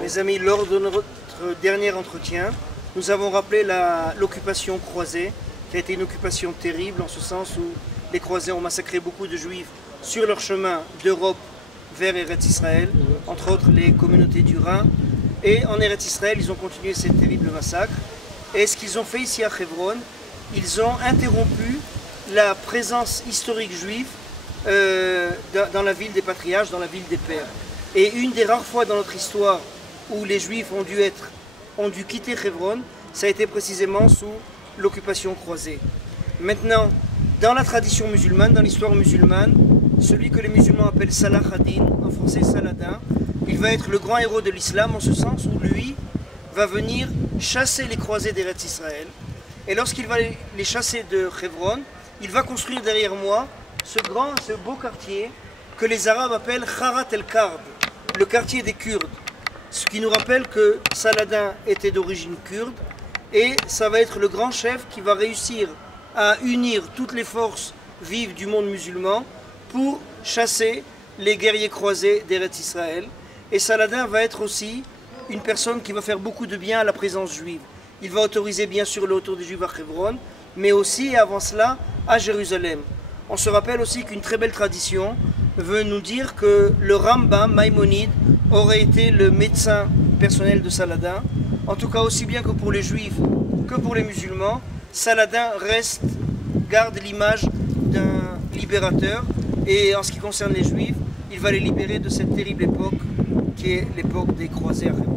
Mes amis, lors de notre dernier entretien, nous avons rappelé l'occupation croisée, qui a été une occupation terrible en ce sens où les croisés ont massacré beaucoup de juifs sur leur chemin d'Europe vers Eretz Israël, entre autres les communautés du Rhin. Et en Eretz Israël, ils ont continué ces terribles massacres. Et ce qu'ils ont fait ici à Hebron, ils ont interrompu la présence historique juive dans la ville des patriarches, dans la ville des pères. Et une des rares fois dans notre histoire où les juifs ont dû quitter Hebron, ça a été précisément sous l'occupation croisée. Maintenant, dans la tradition musulmane, dans l'histoire musulmane, celui que les musulmans appellent Salah ad-Din, en français Saladin, il va être le grand héros de l'islam en ce sens où lui va venir chasser les croisés d'Eretz Israël. Et lorsqu'il va les chasser de Hebron, il va construire derrière moi ce beau quartier que les Arabes appellent Kharat el-Kard, le quartier des Kurdes. Ce qui nous rappelle que Saladin était d'origine kurde et ça va être le grand chef qui va réussir à unir toutes les forces vives du monde musulman pour chasser les guerriers croisés d'Eretz Israël. Et Saladin va être aussi une personne qui va faire beaucoup de bien à la présence juive. Il va autoriser bien sûr le retour des Juifs à Hebron, mais aussi et avant cela à Jérusalem. On se rappelle aussi qu'une très belle tradition veut nous dire que le Rambam Maïmonide aurait été le médecin personnel de Saladin. En tout cas, aussi bien que pour les Juifs que pour les musulmans, Saladin garde l'image d'un libérateur. Et en ce qui concerne les Juifs, il va les libérer de cette terrible époque qui est l'époque des croisés à Hebron.